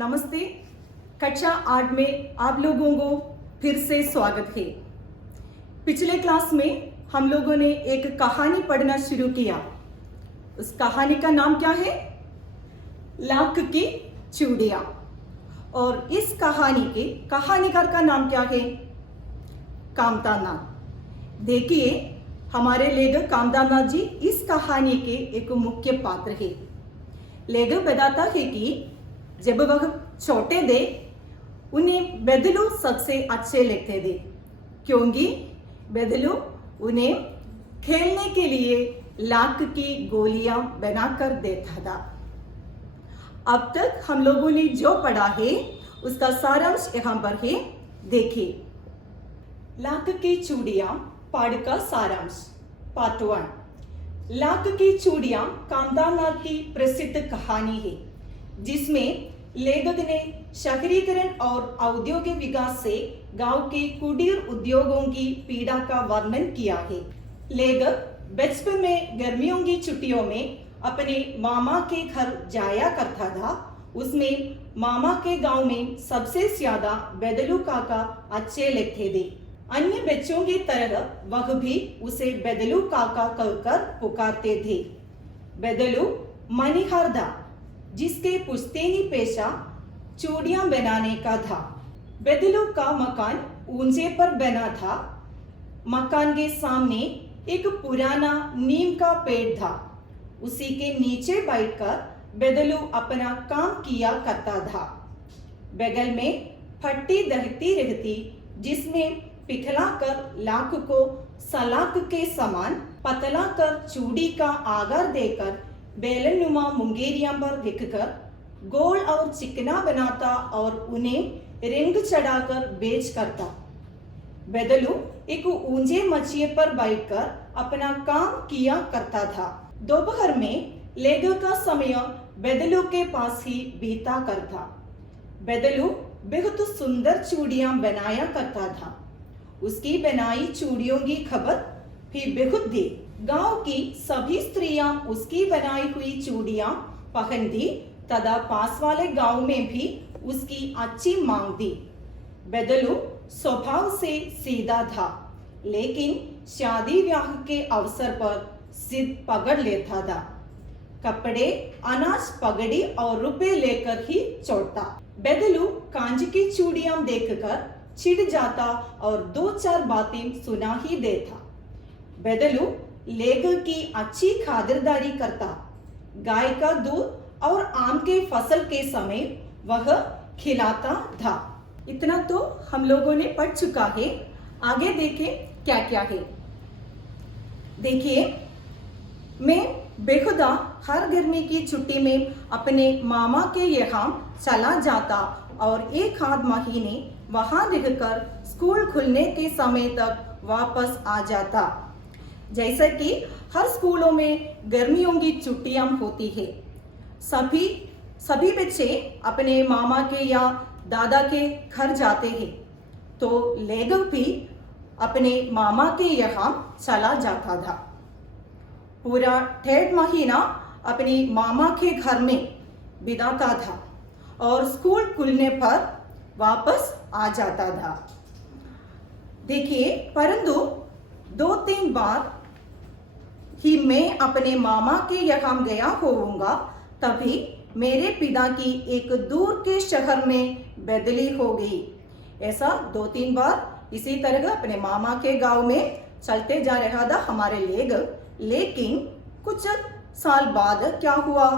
नमस्ते। कक्षा 8 में आप लोगों को फिर से स्वागत है। पिछले क्लास में हम लोगों ने एक कहानी पढ़ना शुरू किया। उस कहानी का नाम क्या है? लाख की चूड़ियां। और इस कहानी के कहानीकार का नाम क्या है? कामतानाथ। देखिए, हमारे लेखक कामतानाथ जी इस कहानी के एक मुख्य पात्र है। लेखक बताता है कि जब वह छोटे थे उन्हें बेदलू सबसे अच्छे लगते थे, क्योंकि बेदलू उन्हें खेलने के लिए लाख की गोलियां बनाकर देता था। अब तक हम लोगों ने जो पढ़ा है उसका सारांश यहाँ पर है, देखिए। लाख की चूड़ियां पाठ का सारांश। पार्ट 1। लाख की चूड़ियां कामतानाथ की प्रसिद्ध कहानी है, जिसमें लेखक ने शहरीकरण और औद्योगिक विकास से गांव के कुटीर उद्योगों की पीड़ा का वर्णन किया है। लेखक बचपन में गर्मियों की छुट्टियों में अपने मामा के घर जाया करता था। उसमें मामा के गांव में सबसे ज्यादा बेदलू काका अच्छे लगते थे। अन्य बच्चों की तरह वह भी उसे बेदलू काका कहकर पुकारते थे। बेदलू मणिहार था, जिसके पुश्तैनी पेशा चूड़ियां बनाने का था। बेदलू का मकान ऊंचे पर बना था। मकान के सामने एक पुराना नीम का पेड़ था। उसी के नीचे बैठकर बेदलू अपना काम किया करता था। बगल में फट्टी दहती रहती, जिसमें पिघलाकर लाख को सलाख के समान पतला कर चूड़ी का आकार देकर बेलनुमा मुंगेरियां पर रखकर गोल और चिकना बनाता और उन्हें रिंग चढ़ाकर बेच करता। बेदलू एक ऊंचे मचिए पर बैठकर अपना काम किया करता था। दोपहर में लेखक का समय बेदलू के पास ही बीता करता। बेदलू बहुत सुंदर चूड़ियां बनाया करता था। उसकी बनाई चूड़ियों की खबर भी बहुत थी। गांव की सभी स्त्रियां उसकी बनाई हुई चूड़ियां पहनती तथा पास वाले गांव में भी उसकी अच्छी मांग थी। बेदलू स्वभाव से सीधा था, लेकिन शादी ब्याह के अवसर पर जिद पकड़ लेता था। कपड़े, अनाज, पगड़ी और रुपए लेकर ही छोड़ता। बेदलू कांच की चूड़ियां देखकर चिढ़ जाता और 2-4 बातें सुना ही देता। बेदलू लेखक की अच्छी खातिरदारी करता। गाय का दूध और आम के फसल के समय वह खिलाता था। इतना तो हम लोगों ने पढ़ चुका है। आगे देखें क्या क्या है। देखिए, मैं बेखुदा हर गर्मी की छुट्टी में अपने मामा के यहाँ चला जाता और 1-8 महीने वहां रहकर स्कूल खुलने के समय तक वापस आ जाता। जैसा कि हर स्कूलों में गर्मियों की छुट्टियां होती है, सभी बच्चे अपने मामा के या दादा के घर जाते हैं, तो लेखक भी अपने मामा के यहाँ चला जाता था। पूरा 1.5 महीना अपने मामा के घर में बिताता था और स्कूल खुलने पर वापस आ जाता था। देखिए, परंतु 2-3 बार ही मैं अपने मामा के यहाँ गया होऊंगा, तभी मेरे पिता की एक दूर के शहर में बदली हो गई। ऐसा 2-3 बार इसी तरह अपने मामा के गांव में चलते जा रहा था हमारे लेखक। लेकिन कुछ साल बाद क्या हुआ,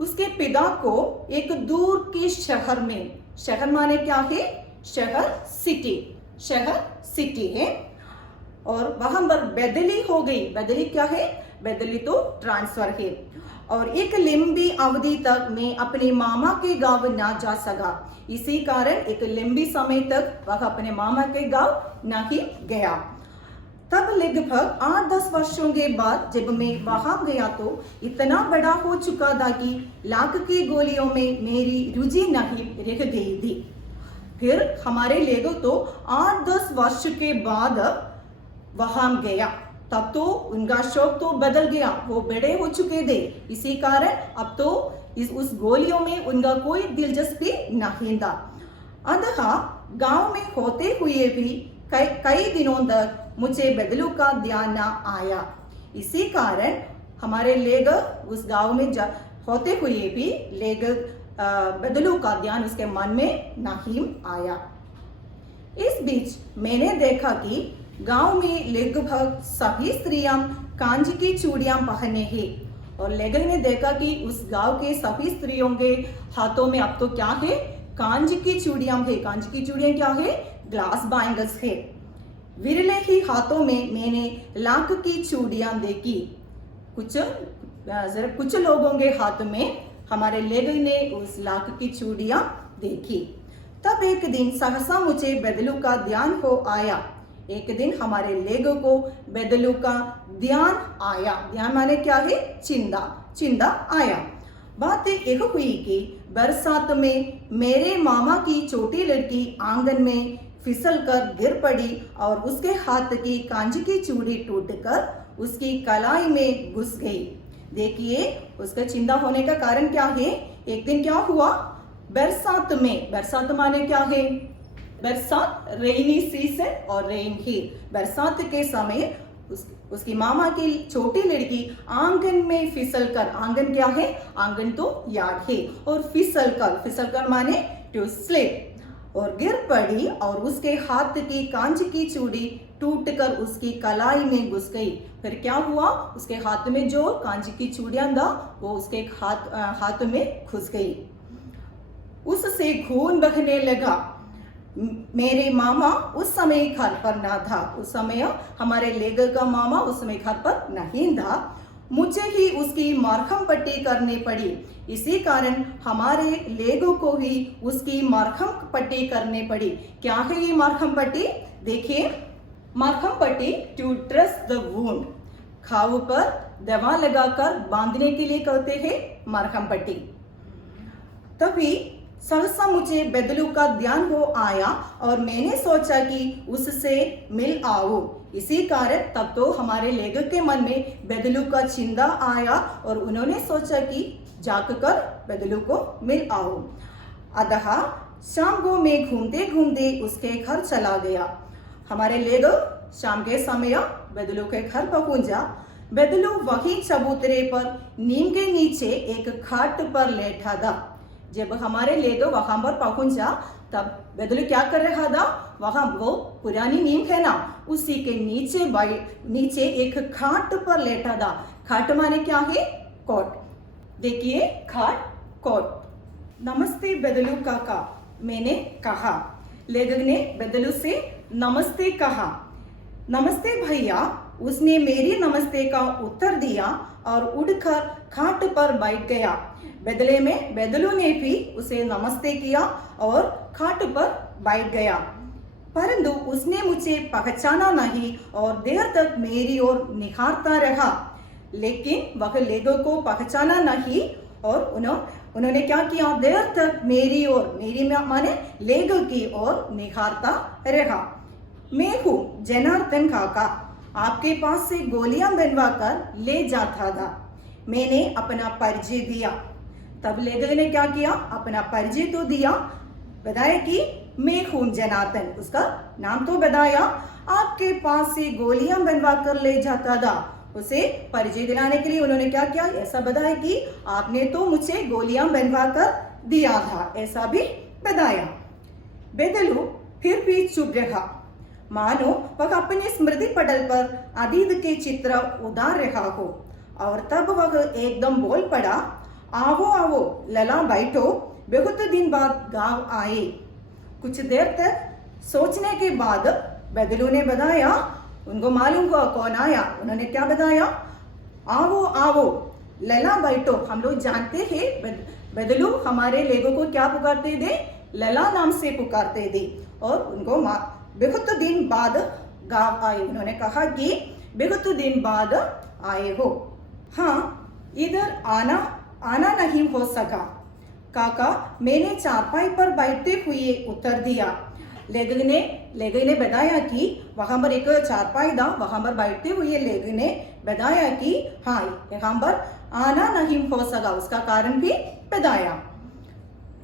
उसके पिता को एक दूर के शहर में, शहर माने क्या है? शहर सिटी है, और वहां पर बदली हो गई। बदली क्या है? बदली तो ट्रांसफर है। और एक लंबी अवधि तक मैं अपने मामा के गांव ना जा सका। इसी कारण एक लंबी समय तक वह अपने मामा के गांव नहीं गया। तब लगभग 8-10 वर्षों के बाद जब मैं वहां गया तो इतना बड़ा हो चुका था कि लाख की गोलियों में मेरी रुचि नहीं रह गई थी। फिर हमारे लेखक तो 8-10 वर्ष के बाद वहां गया, तब तो उनका शौक तो बदल गया। वो बड़े हो चुके थे, इसी कारण अब तो उस गोलियों में उनका कोई दिलचस्पी नहीं था। अतः गांव में होते हुए भी कई दिनों तक मुझे बदलू का ध्यान न आया। इसी कारण हमारे लेग उस गांव में होते हुए भी लेग बदलू का ध्यान उसके मन में नहीं आया। इस बीच मैंने देखा कि गांव में लगभग सभी स्त्रियां कांच की चूड़ियां पहने हैं और लेगल ने देखा कि उस गांव के सभी स्त्रियों के हाथों में अब तो क्या है, कांच की चूड़ियां है। कांच की चूड़ियां क्या है, ग्लास बैंगल्स है। विरले ही हाथों में मैंने लाख की चूड़ियां देखी। कुछ लोगों के हाथ में हमारे लेगल ने उस लाख की चूड़ियां देखी। तब एक दिन सहसा मुझे बदलू का ध्यान हो आया। एक दिन हमारे लेगो को बदलू का ध्यान आया। ध्यान माने क्या है, चिंता आया। बात यह हुई कि बरसात में मेरे मामा की छोटी लड़की आंगन में फिसलकर गिर पड़ी और उसके हाथ की कांच की चूड़ी टूटकर उसकी कलाई में घुस गई। देखिए उसका चिंता होने का कारण क्या है। एक दिन क्या हुआ, बरसात माने क्या है, बरसात, रेनी सीजन और रेन ही। बरसात के समय उसकी मामा की छोटी लड़की आंगन में फिसलकर, आंगन क्या है, आंगन तो यार्ड है, और फिसलकर माने टू स्लिप, और गिर पड़ी और उसके हाथ की कांच की चूड़ी टूटकर उसकी कलाई में घुस गई। फिर क्या हुआ, उसके हाथ में जो कांच की चूड़ियां था वो उसके हाथ में घुस गई। उससे खून बहने लगा। मेरे मामा उस समय घर पर ना था। उस समय हमारे लेगर का मामा उस समय घर पर नहीं था। मुझे ही उसकी मरहम पट्टी करनी पड़ी। इसी कारण हमारे लेगो को ही उसकी मरहम पट्टी करनी पड़ी। क्या है ये मरहम पट्टी, देखिए मरहम पट्टी टू ड्रेस द वुंड, घाव पर दवा लगाकर बांधने के लिए कहते हैं मरहम पट्टी। तभी सहसा मुझे बदलू का ध्यान हो आया और मैंने सोचा कि उससे मिल आओ। इसी कारण तब तो हमारे लेगर के मन में बदलू का चिंता आया और उन्होंने सोचा कि जाकर बदलू को मिल आओ। अतः शाम को मैं घूमते घूमते उसके घर चला गया। हमारे लेगर शाम के समय बदलू के घर पहुंचा। बदलू वही चबूतरे पर नीम के नीचे एक खाट पर लेटा था। जब हमारे लेगो वहां पर पहुंचा तब बदलू क्या कर रहा था, वहां वो पुरानी नीम है ना, उसी के नीचे एक खाट पर लेटा था। खाट माने क्या है, कोट। देखिए खाट, कोट। नमस्ते बदलू काका, मैंने कहा। लेगर ने बदलू से नमस्ते कहा। नमस्ते भैया, उसने मेरी नमस्ते का उत्तर दिया और उड़कर खाट पर बैठ गया। बदले में बदलू ने भी उसे नमस्ते किया और खाट पर बैठ गया, परंतु उसने मुझे पहचाना नहीं और देर तक मेरी ओर निहारता रहा। लेकिन वह लेगो को पहचाना नहीं और उन्होंने क्या किया, देर तक मेरी ओर, मेरी माने लेगो की ओर निहारता रहा। मैं हूँ जनार्दन काका, आपके पास से गोलियां बनवा कर ले जाता था। मैंने अपना परिचय दिया। तब लेगर ने क्या किया, अपना परिचय तो दिया, बताया कि मैं हूं जनार्दन, उसका नाम तो बताया। आपके पास से गोलियां बनवा कर ले जाता था। उसे परिचय दिलाने के लिए उन्होंने क्या किया, ऐसा बताया कि आपने तो मुझे गोलियां बनवा कर दिया था, ऐसा भी बताया। बदलू फिर भी चुप रहा, मानो वह अपने स्मृति पटल पर अतीत के चित्र उतार रहा हो। और तब वह एकदम बोल पड़ा, आओ आओ लला बैठो, बहुत दिन बाद गांव आए। कुछ देर तक सोचने के बाद बदलू ने बताया, उनको मालूम हुआ कौन आया। उन्होंने क्या बताया, आओ आओ लला बैठो। हम लोग जानते हैं बदलू हमारे लेगो को क्या पुकारते थे, लला नाम से पुकारते थे। और उनको बहुत दिन बाद गांव आए। उन्होंने कहा कि बहुत दिन बाद आए हो। हाँ, इधर आना नहीं हो सका काका, मैंने चारपाई पर बैठते हुए उत्तर दिया। लेगर ने बताया कि वहां पर एक चारपाई था, वहां पर बैठते हुए लेगर ने बताया कि हाँ यहाँ पर आना नहीं हो सका, उसका कारण भी बताया।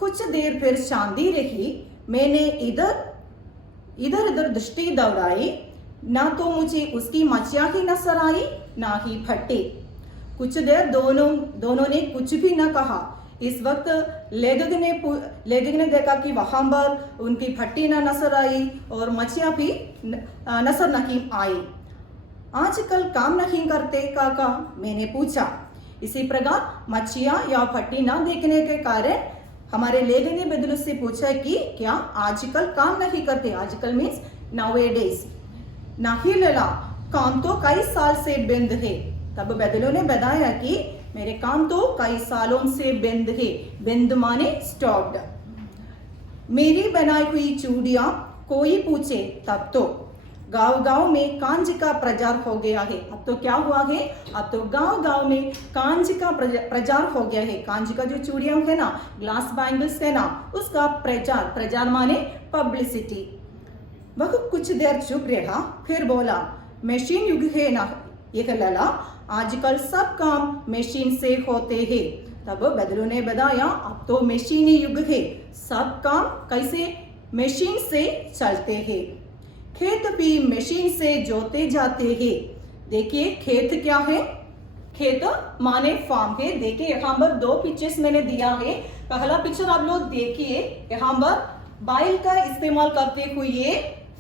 कुछ देर फिर शांति रही। मैंने इधर इधर दृष्टि दौड़ाई, ना तो मुझे उसकी मच्छियाँ ही नजर आई ना ही भट्टी। कुछ देर दोनों ने कुछ भी न कहा। इस वक्त लेखक ने देखा कि वहां पर उनकी भट्टी न नजर आई और मच्छियाँ भी नजर नहीं आई। आजकल काम नहीं करते काका, मैंने पूछा। इसी प्रकार मच्छियाँ या भट्टी न देखने के कारण हमारे लेखक ने बदलू से पूछा कि क्या आजकल काम नहीं करते। आजकल मीन्स नाउएडेज। नहीं लला, काम तो कई साल से बंद है। तब बदलू ने बताया कि मेरे काम तो कई सालों से बंद है। बंद माने स्टॉप्ड। मेरी बनाई हुई चूड़ियां कोई पूछे तब तो गांव में कांच का प्रचार हो गया है। अब तो क्या हुआ है, अब तो गांव में कांच का प्रचार हो गया है। कांच का जो चूड़ियां है ना, ग्लास बैंगल्स है ना, उसका प्रचार माने पब्लिसिटी। वह कुछ देर चुप रहा, फिर बोला, मशीन युग है ना यह लला, आजकल सब काम मशीन से होते हैं। तब बदलू ने बताया, अब तो मशीनी युग है, सब काम कैसे मशीन से चलते हैं। खेत भी मशीन से जोते जाते हैं। देखिए खेत क्या है, खेत माने फार्म है। देखिए यहाँ पर दो पिक्चर्स मैंने दिया है। पहला पिक्चर आप लोग देखिए, यहाँ पर बैल का इस्तेमाल करते हुए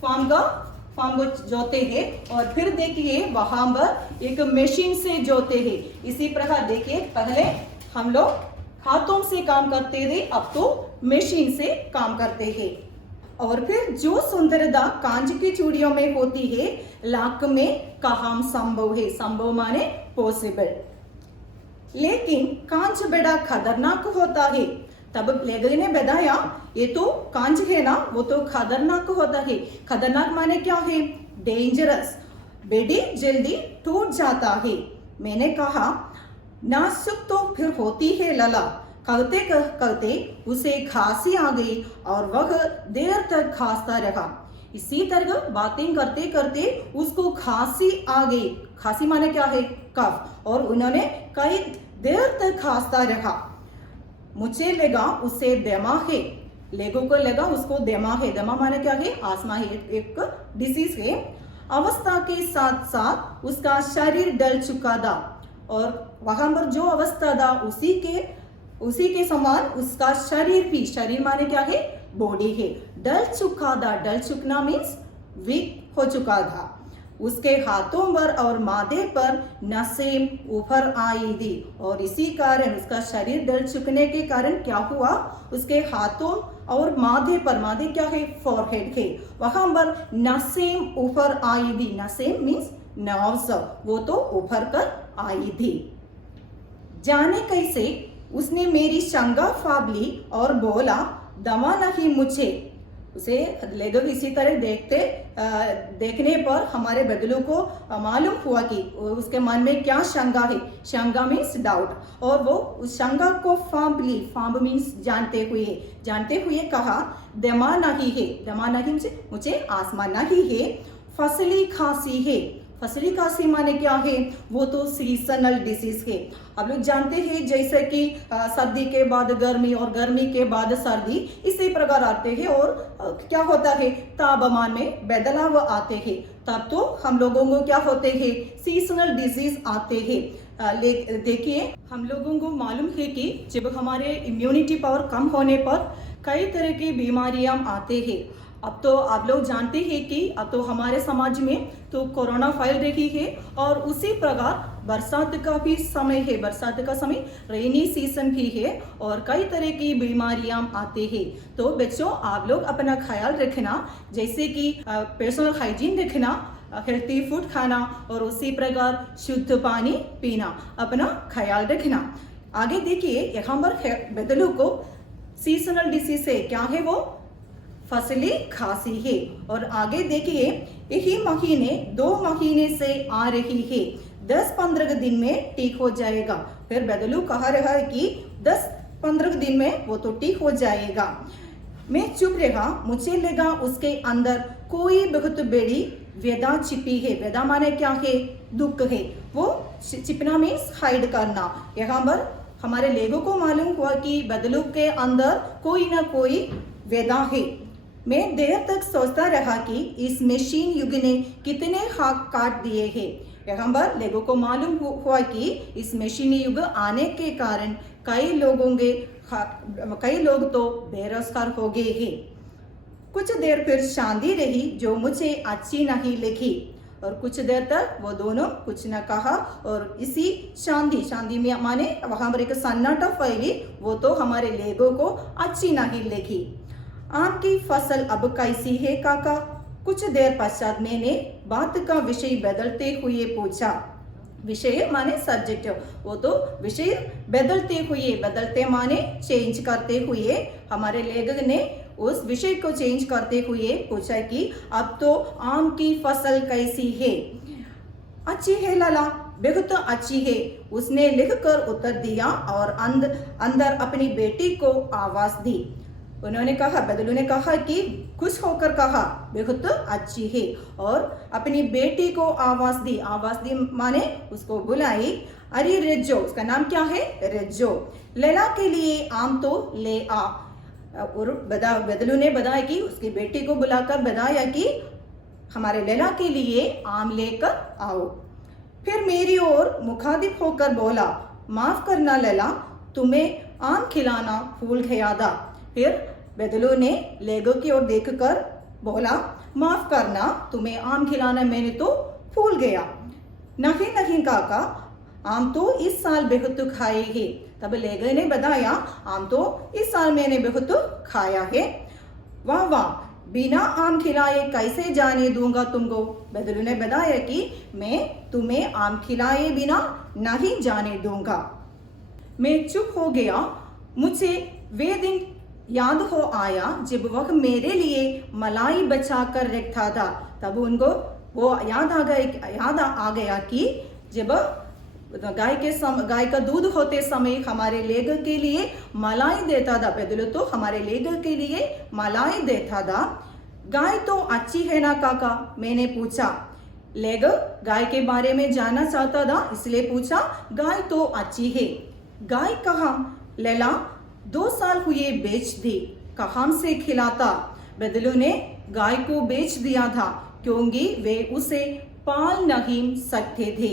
फार्म को जोते हैं, और फिर देखिए वहां पर एक मशीन से जोते हैं। इसी प्रकार देखिए पहले हम लोग हाथों से काम करते थे, अब तो मशीन से काम करते हैं। और फिर जो सुंदरता कांच की चूड़ियों में होती है, लाख में कहाँ संभव है। संभव माने पॉसिबल। लेकिन कांच बड़ा खतरनाक होता है। तब लेखक ने बताया, ये तो कांच है ना, वो तो खतरनाक होता है। खतरनाक माने क्या है, डेंजरस, बेड़ी जल्दी टूट जाता है। मैंने कहा, नाजुक तो फिर होती है लला। कहते उसे खांसी आ गई और वह देर तक खांसता रहा। इसी तरह बातें करते करते उसको खांसी आ गई। खांसी माने क्या है, कफ, और उन्होंने कई देर तक खांसता रहा। मुझे लगा उसे दमा है, लेगो को लगा उसको दमा है। दमा माने क्या है, आसमा है, एक डिसीज है। अवस्था के साथ साथ उसका शरीर डल चुका था, और वहां पर जो अवस्था था उसी के समान उसका शरीर भी, शरीर माने क्या है, बॉडी है, डल चुका था। डल चुकना मीन्स वीक हो चुका था। उसके हाथों पर और माथे पर नसें उभर आई थी, और इसी कारण उसका शरीर डल चुकने के कारण क्या हुआ, उसके हाथों और माथे पर, माथे क्या है, फोरहेड है, वहां पर नसें उभर आई थी। नसें मीन्स नर्व्स, वो तो उभर कर आई थी। जाने कैसे उसने मेरी शंका फाड़ ली और बोला, दमा नहीं मुझे। उसे लेखक इसी तरह देखने पर हमारे बदलू को मालूम हुआ कि उसके मन में क्या शंका है। शंका मीन्स डाउट, और वो उस शंका को फाड़ ली। फाड़ मीन्स जानते हुए कहा, दमा नहीं है। दमा नहीं मुझे आसमा नहीं है, फसली खांसी है। फसली खांसी माने क्या है, वो तो सीजनल डिसीज है। आप लोग जानते हैं जैसे कि सर्दी के बाद गर्मी और गर्मी के बाद सर्दी, इसी प्रकार आते हैं, और क्या होता है, तापमान में बदलाव आते हैं। तब तो हम लोगों को क्या होते हैं, सीजनल डिजीज आते हैं। देखिए हम लोगों को मालूम है कि जब हमारे इम्यूनिटी पावर कम होने पर कई तरह की बीमारियां आते हैं। अब तो आप लोग जानते हैं कि अब तो हमारे समाज में तो कोरोना फैल रही है, और उसी प्रकार बरसात का भी समय है। बरसात का समय रेनी सीजन भी है, और कई तरह की बीमारियां आते हैं। तो बच्चों आप लोग अपना ख्याल रखना, जैसे कि पर्सनल हाइजीन रखना, हेल्थी फूड खाना, और उसी प्रकार शुद्ध पानी पीना, अपना ख्याल रखना। आगे देखिए यहाँ पर बदलू को सीजनल डिसीज है, क्या है वो, फसली खांसी है। और आगे देखिए यही महीने 2 महीने से आ रही है, 10-15 दिन में ठीक हो जाएगा। फिर बदलू कह रहा है कि 10-15 दिन में वो तो ठीक हो जाएगा। मैं चुप रहा, मुझे लगा उसके अंदर कोई बहुत बड़ी व्यथा छिपी है। व्यथा माने क्या है, दुख है, वो छिपना मीन्स हाइड करना। यहाँ पर हमारे लेगो को मालूम हुआ कि बदलू के अंदर कोई ना कोई वेदा है। मैं देर तक सोचता रहा कि इस मशीन युग ने कितने हाथ काट दिए हैं। यहाँ पर लेगो को मालूम हुआ कि इस मशीन युग आने के कारण कई लोग तो बेरोजगार हो गए हैं। कुछ देर फिर शांति रही जो मुझे अच्छी नहीं लगी और कुछ देर तक वो दोनों कुछ न कहा और इसी शांति में माने वहां पर एक सन्नाटा फैली, वो तो हमारे लेगो को अच्छी नहीं लगी। आपकी फसल अब कैसी है काका? कुछ देर पश्चात मैंने बात का विषय बदलते हुए पूछा। विषय माने सब्जेक्ट, वो तो विषय बदलते माने चेंज करते हुए हमारे लेखक ने उस विषय को चेंज करते हुए पूछा कि अब तो आम की फसल कैसी है? अच्छी है लाला, बहुत अच्छी है, उसने लिखकर उत्तर दिया और अंदर अपनी बेटी को आवाज दी। उन्होंने कहा, बदलू ने कहा कि खुश होकर कहा बहुत अच्छी है और अपनी बेटी को आवाज दी माने उसको बुलाई। अरे रेजो, उसका नाम क्या है? रेजो, लैला के लिए आम तो ले आ। और बदलू ने बताया कि उसकी बेटी को बुलाकर बताया कि हमारे लैला के लिए आम लेकर आओ। फिर मेरी ओर मुखातिब होकर बोला, माफ करना लैला, तुम्हें आम खिलाना भूल गया था। फिर बदलू ने लेगो की ओर देखकर बोला, माफ करना, तुम्हें आम खिलाना मैंने तो भूल गया। नहीं काका, आम तो इस साल बहुत खाए हैं। तब लेगो ने बताया, आम तो इस साल मैंने बहुत खाया है। वाह वाह, बिना आम खिलाए कैसे जाने दूंगा तुमको? बदलू ने बताया कि मैं तुम्हें आम खिलाए बिना नहीं जाने दूंगा। मैं चुप हो गया। मुझे वे दिन याद हो आया जब वह मेरे लिए मलाई बचा कर रखता था। तब उनको वो याद आ गया कि जब गाय का दूध होते समय हमारे लेगर के लिए मलाई देता था। बदलू तो हमारे लेगर के लिए मलाई देता था। गाय तो अच्छी है ना काका? मैंने पूछा। लेगर गाय के बारे में जानना चाहता था, इसलिए पूछा, गाय तो अच्छी है। गाय कहाँ? लैला, 2 साल हुए बेच दी, कहाँ से खिलाता? बदलू ने गाय को बेच दिया था क्योंकि वे उसे पाल नहीं सकते थे।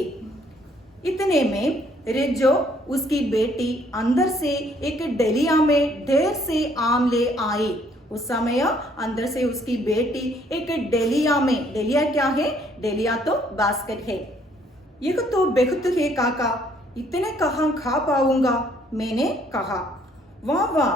इतने में रेजो उसकी बेटी अंदर से एक डलिया में ढेर से आम ले आई। उस समय अंदर से उसकी बेटी एक डलिया में, डलिया क्या है? डलिया तो बास्केट है। यह तो बहुत है काका, इतने कहाँ खा पाऊंगा? मैंने कहा। वाह वाह,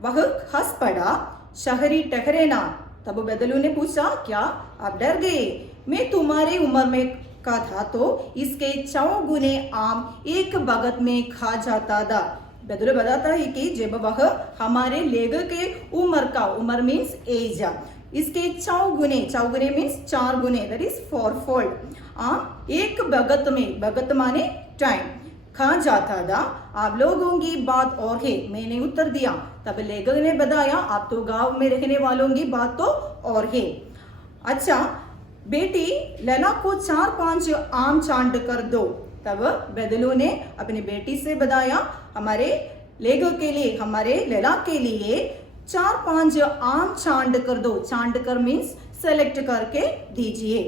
वह हंस पड़ा। शहरी टहरे ना। तब बदलू ने पूछा, क्या आप डर गए? मैं तुम्हारी उम्र में का था तो इसके 4 गुने आम एक बगत में खा जाता था। बदलू बताता है कि जब वह हमारे लेगर के उम्र मीन्स एज, इसके 4 गुने मीन्स 4 गुने, दैट इज 4-fold आम एक बगत में, बगत माने टाइम, खा जाता था। आप लोगों की बात और है, मैंने उत्तर दिया। तब लेगर ने बताया, आप तो गांव में रहने वालों की बात तो और है। अच्छा बेटी, लैला को 4-5 आम चांद कर दो। तब बदलू ने अपनी बेटी से बताया, हमारे लेगर के लिए, हमारे लैला के लिए 4-5 आम चांद कर दो। चांद कर मीन्स सेलेक्ट करके दीजिए।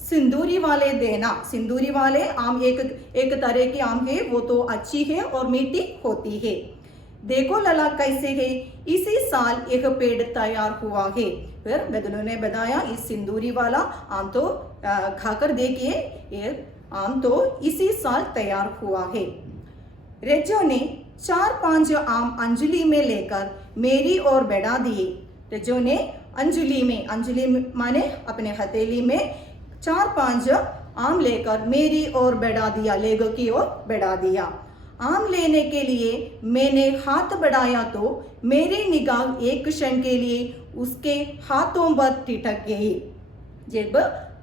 सिंदूरी वाले देना। सिंदूरी वाले आम एक तरह की आम है, वो तो अच्छी है और मीठी होती है। देखो लला कैसे है, इसी साल एक पेड़ तैयार हुआ है। फिर बदलू ने बताया, इस सिंदूरी वाला आम तो खाकर देखिए, ये आम तो इसी साल तैयार हुआ है। रेजो ने 4-5 आम अंजलि में लेकर मेरी ओर बढ़ा दिए। रेजो ने अंजलि माने अपने हथेली में 4-5 आम लेकर मेरी ओर बढ़ा दिया, लेगो की ओर बढ़ा दिया। आम लेने के लिए मैंने हाथ बढ़ाया तो मेरी निगाह एक क्षण के लिए उसके हाथों पर टिटक गई। जब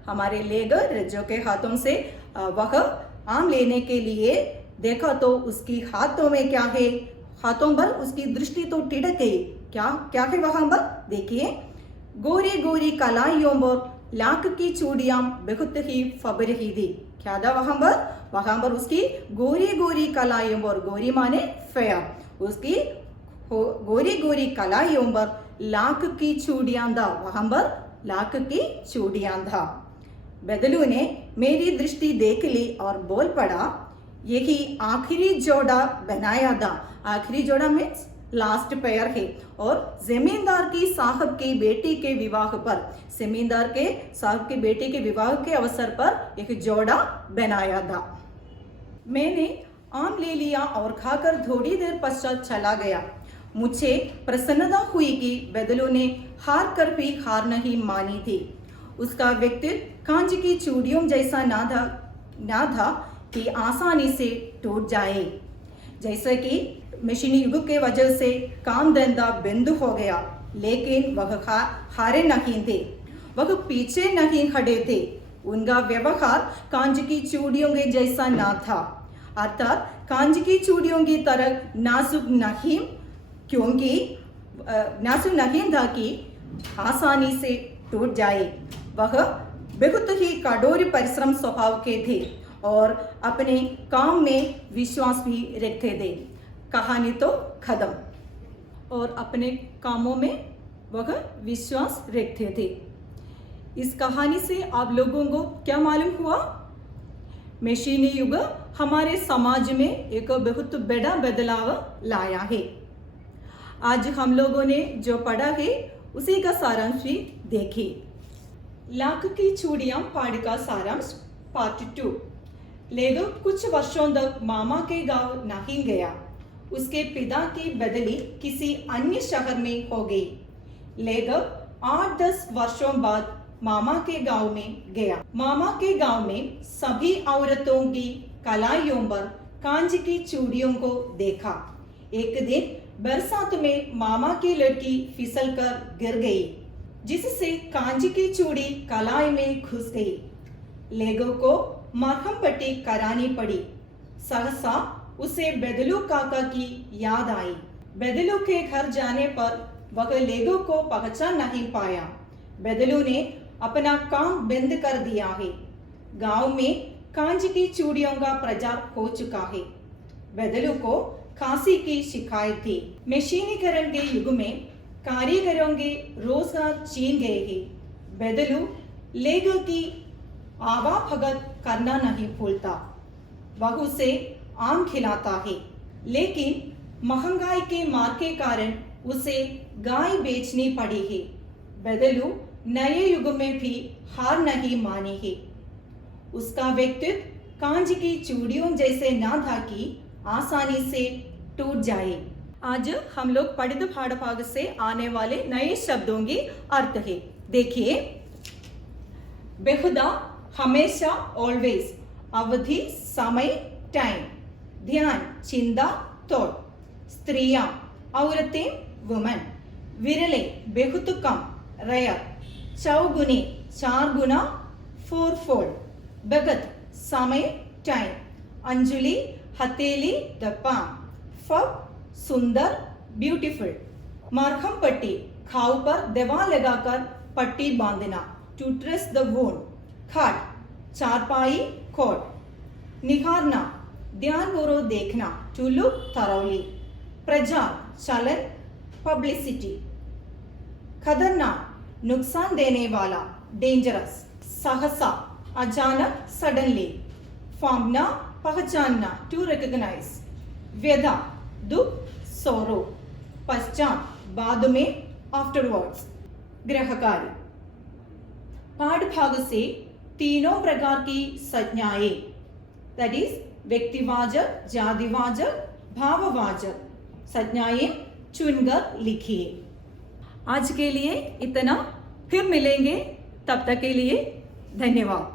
हमारे लेगर रेजो के हाथों से वह आम लेने के लिए देखा तो उसकी हाथों में क्या है? हाथों पर उसकी दृष्टि तो टिटक गई। क्या है वहां पर? देखिए, गोरी गोरी कलाइयों पर लाख की चूड़ियां बहुत ही फब रही थी। क्या था वहां पर उसकी गोरी गोरी कलाइयों पर, गोरी माने फेयर, उसकी गोरी गोरी कलाइयों पर लाख की चूड़ियां था, वहां पर लाख की चूड़ियां था। बदलू ने मेरी दृष्टि देख ली और बोल पड़ा, यही आखिरी जोड़ा बनाया था। आखिरी जोड़ा मीन्स लास्ट पेयर है, और जमींदार की साहब की बेटी के विवाह पर, जमींदार के साहब की बेटी के विवाह के अवसर पर एक जोड़ा बनाया था। मैंने आम ले लिया और खाकर थोड़ी देर पश्चात चला गया। मुझे प्रसन्नता हुई कि बदलू ने हार कर भी हार नहीं मानी थी। उसका व्यक्तित्व कांच की चूड़ियों जैसा ना था कि आसानी से टूट जाए। जैसे कि मशीनी युग के वजह से काम धंधा बंद हो गया, लेकिन वह हारे नहीं थे, वह पीछे नहीं खड़े थे। उनका व्यवहार कांच की चूड़ियों के जैसा ना था, अर्थात कांच की चूड़ियों की तरह नाजुक नहीं, क्योंकि नाजुक नहीं था कि आसानी से टूट जाए। वह बहुत ही कठोर परिश्रम स्वभाव के थे और अपने काम में विश्वास भी रखते थे। कहानी तो खत्म, और अपने कामों में वह विश्वास रखते थे। इस कहानी से आप लोगों को क्या मालूम हुआ? मशीनी युग हमारे समाज में एक बहुत बड़ा बदलाव लाया है। आज हम लोगों ने जो पढ़ा है उसी का सारांश भी देखिए। लाख की चूड़ियां पाठ का सारांश पार्ट 2। लेगो कुछ वर्षों तक मामा के गांव नहीं गया। उसके पिता की बदली किसी अन्य शहर में हो गई। लेगो 8-10 वर्षों बाद मामा के गांव में गया। मामा के गांव में सभी औरतों की कलाइयों पर कांच की चूड़ियों को देखा। एक दिन बरसात में मामा की लड़की फिसल कर गिर गई, जिससे कांच की चूड़ी कलाई में घुस गई। लेगो को मरहम पट्टी करानी पड़ी। सहसा उसे बदलू काका की याद आई। बदलू के घर जाने पर वह लेगो को पहचान नहीं पाया। बदलू ने अपना काम बंद कर दिया है। गांव में कांच की चूड़ियों का प्रचार हो चुका है। बदलू को खांसी की शिकायत थी। मशीनीकरण के युग में कारीगरों के रोजगार छीन गए हैं। बदलू लेगो की आवाभगत करना नहीं भूलता। वह उसे आम खिलाता है, लेकिन महंगाई के मार के कारण उसे गाय बेचनी पड़ी है। बदलू नए युग में भी हार नहीं मानी है। उसका व्यक्तित्व कांच की चूड़ियों जैसे ना था कि आसानी से टूट जाए। आज हम लोग पठित पाठभाग से आने वाले नए शब्दों की अर्थ है। देखिए, बेहुदा, हमेशा, ऑलवेज, अवधि, समय, टाइम, ध्यान, चिंता, थॉट, स्त्रियां, औरतें, वुमेन, विरले, बहुत कम, रेयर, चौगुनी, 4 गुना, 4-fold, भगत, समय, टाइम, अंजुलि, हथेली, द पाम, फब, सुंदर, ब्यूटीफुल, मरहम पट्टी, घाव पर दवा लगाकर पट्टी बांधना, टू ड्रेस द वुंड, खाट, चारपाई, कोट, निहारना, ध्यानपूर्वक देखना, टू लुक थॉरोली, प्रचार, चलन, पब्लिसिटी, खतरनाक, नुकसान देने वाला, डेंजरस, सहसा, अचानक, सडनली, फामना, पहचानना, टू रिकॉग्नाइज, व्यथा, दुख, सोरो, पश्चात, बाद में, आफ्टरवर्ड्स, गृहकार्य। पाठ भाग से तीनों प्रकार की संज्ञाएं, दैट इज व्यक्तिवाचक, जातिवाचक, भाववाचक संज्ञाएं चुनकर लिखिए। आज के लिए इतना, फिर मिलेंगे, तब तक के लिए धन्यवाद।